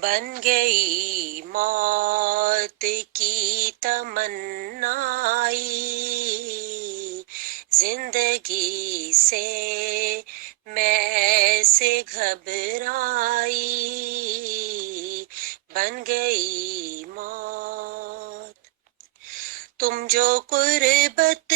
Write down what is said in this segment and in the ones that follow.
بن گئی موت کی تمنائی، زندگی سے میں ایسے گھبرائی، بن گئی موت۔ تم جو قربت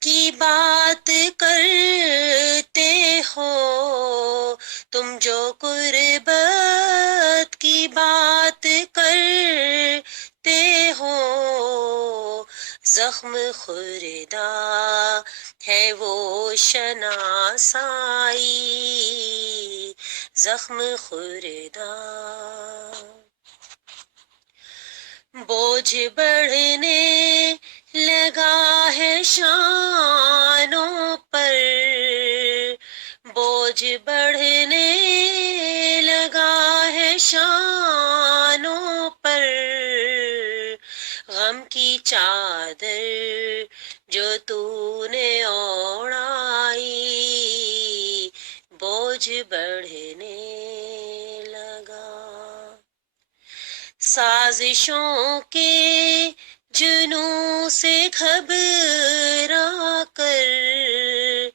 کی بات کرتے ہو، تم جو قربت کی بات کرتے ہو، زخم خوردہ ہے وہ شناسائی، زخم خوردہ۔ بوجھ بڑھنے لگا ہے شانوں پر، بوجھ بڑھنے لگا ہے شانوں پر، غم کی چادر جو تو نے اوڑھائی، بوجھ بڑھنے لگا۔ سازشوں کے جنوں سے گھبرا کر،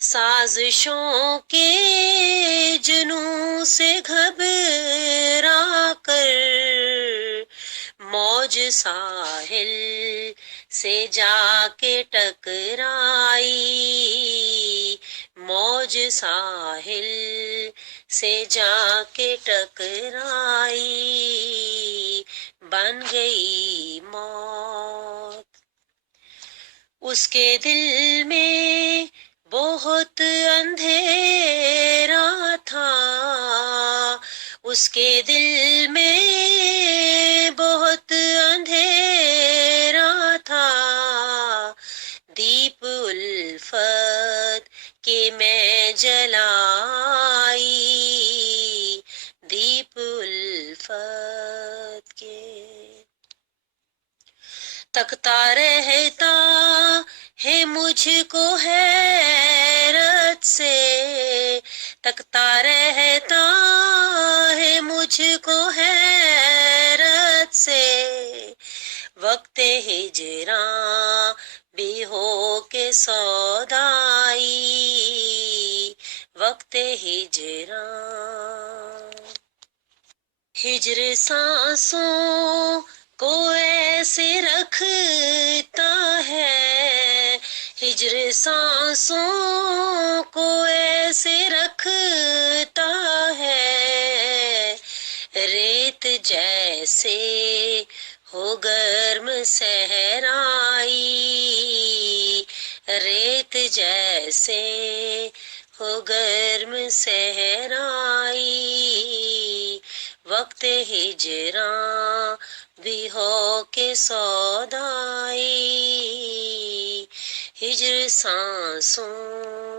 سازشوں کے جنوں سے گھبرا کر، موج ساحل سے جا کے ٹکرائی، موج ساحل سے جا کے ٹکرائی، بن گئی موت۔ اس کے دل میں بہت اندھیرا تھا، اس کے دل میں بہت اندھیرا تھا، دیپ الفت کے میں جلائی، دیپ الفت کے۔ تکتا رہتا ہے مجھ کو حیرت سے، تکتا رہتا ہے مجھ کو حیرت سے، وقت ہجراں بھی ہو کے سودائی، وقت ہجراں۔ ہجر سانسوں کو ایسے رکھتا ہے، ہجر سانسوں کو ایسے رکھتا ہے، ریت جیسے ہو گرم صحرائی، ریت جیسے ہو گرم صحرائی، وقت ہجراں بھی ہو کے سودائی، ہجر سانسوں